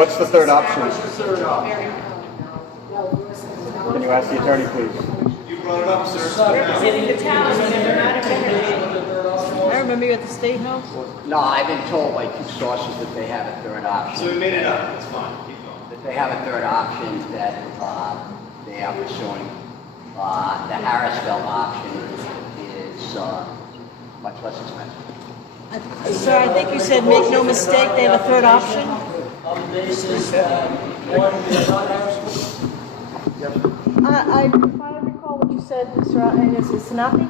What's the third option? What's the third option? Can you ask the attorney, please? You brought it up, sir. Representing the town, they're not a vendor. I remember you at the State House. No, I've been told by two sources that they have a third So option. we made it up. It's fine. Keep going. That they have a third option that they are pursuing. The Harrisville option is much less expensive. Sir, I think you said, make no mistake, they have a third option? On the basis that one is not Harrisville? If I recall what you said, Mr. And is it Sinapi?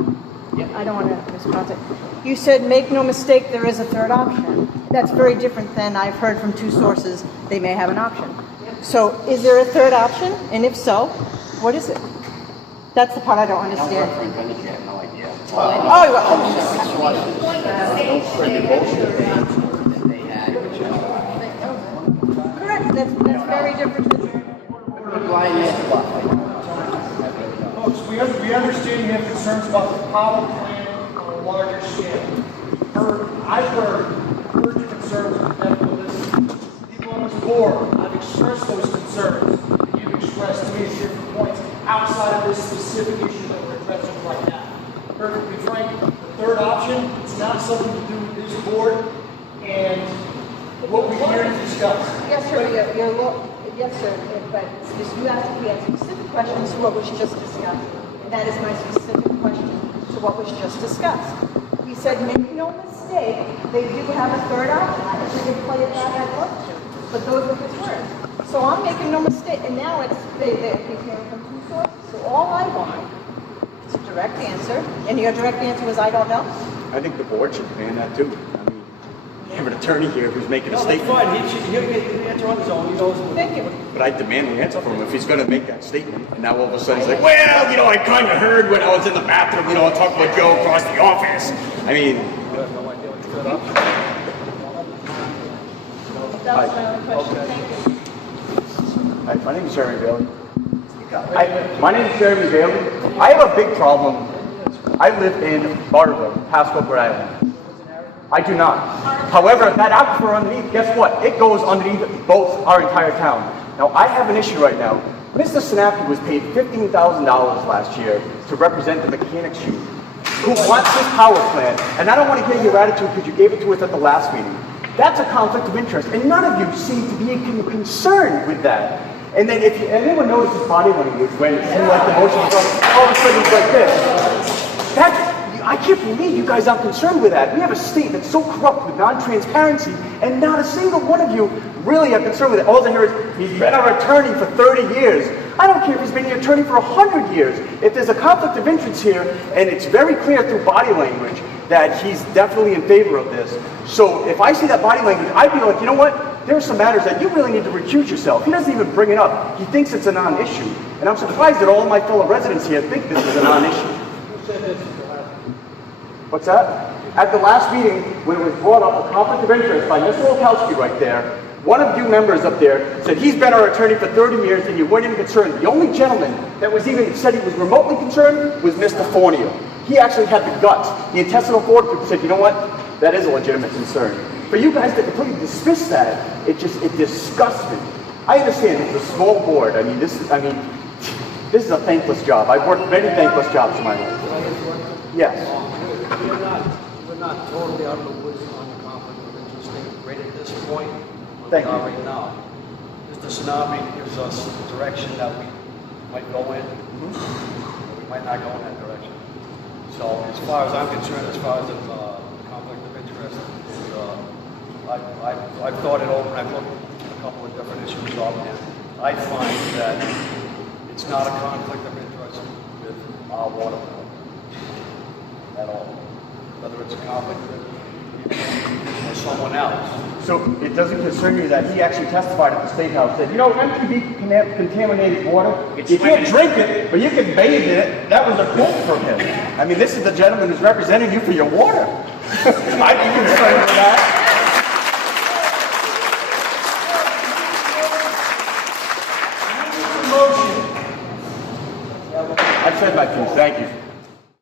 Yeah. I don't want to mispronounce it. You said, make no mistake, there is a third option. That's very different than I've heard from two sources, they may have an option. So is there a third option? And if so, what is it? That's the part I don't I don't understand. work for Infinity, I have no idea. Oh, you are. That they had. Correct, that's very different than... Blind man's bluff. Folks, we understand you have concerns about the power plant on a larger scale. I've heard your concerns with medical listing. People on this board, I've expressed those concerns that you've expressed to me at different points outside of this specific issue that we're addressing right now. Perfectly frank, the third option, it's not something to do with this board and what we're here to discuss. Yes, sir, yes, sir, but you asked if we had specific questions to what was just discussed. And that is my specific question to what was just discussed. We said, make no mistake, they do have a third option. I think we can play it back, I'd love to. But those were his words. So I'm making no mistake, and now they're comparing from two sources. So all I want is a direct answer, and your direct answer was, I don't know. I think the board should demand that too. I mean, you have an attorney here who's making a No, that's statement. fine, he'll get the answer on his own, he knows. Thank you. But I demand the answer from him if he's going to make that statement. And now all of a sudden he's like, well, you know, I kind of heard when I was in the bathroom, you know, I talked with Joe across the office. I mean, You have no idea what the third option That was my only question. Thank you. hi, my name is Jeremy Bailey. My name is Jeremy Bailey. I have a big problem. I live in Barterville, Pasco, Rhode Island. I do not. However, that aquifer underneath, guess what? It goes underneath both our entire town. Now, I have an issue right now. Mr. Sinapi was paid $15,000 last year to represent the mechanics union, who wants this power plant, and I don't want to hear your attitude because you gave it to us at the last meeting. That's a conflict of interest, and none of you seem to be concerned with that. And then if anyone notices body language when it seemed like the motion was on, all of a sudden it's like this. I can't believe you guys aren't concerned with that. We have a state that's so corrupt with non-transparency, and not a single one of you really are concerned with it. All I hear is, he's been our attorney for 30 years. I don't care if he's been your attorney for 100 years. If there's a conflict of interest here, and it's very clear through body language that he's definitely in favor of this. So if I see that body language, I'd be like, you know what? There are some matters that you really need to recuse yourself. He doesn't even bring it up. He thinks it's a non-issue. And I'm surprised that all of my fellow residents here think this is a non-issue. What's that? At the last meeting, when it was brought up, a conflict of interest by Mr. Wolkowski right there, one of you members up there said he's been our attorney for 30 years and you weren't even concerned. The only gentleman that was even said he was remotely concerned was Mr. Fournier. He actually had the guts. The intestinal fortitude said, you know what? That is a legitimate concern. For you guys to completely dismiss that, it disgusts me. I understand it's a small board. I mean, this is a thankless job. I've worked many thankless jobs in my life. Yes. We're not totally out of the woods on the conflict of interest thing right at this point. Thank you. Right now. Mr. Sinapi gives us the direction that we might go in, or we might not go in that direction. So as far as I'm concerned, as far as the conflict of interest, I've thought it over and I've looked at a couple of different issues up, and I find that it's not a conflict of interest with our water bill at all. Whether it's a conflict of interest or someone else. So it doesn't concern you that he actually testified at the State House, said, you know, MTV contaminated water, you can't drink it, but you can bathe in it. That was a quote from him. I mean, this is the gentleman who's representing you for your water. I'd be concerned with that. I've said my piece. Thank you.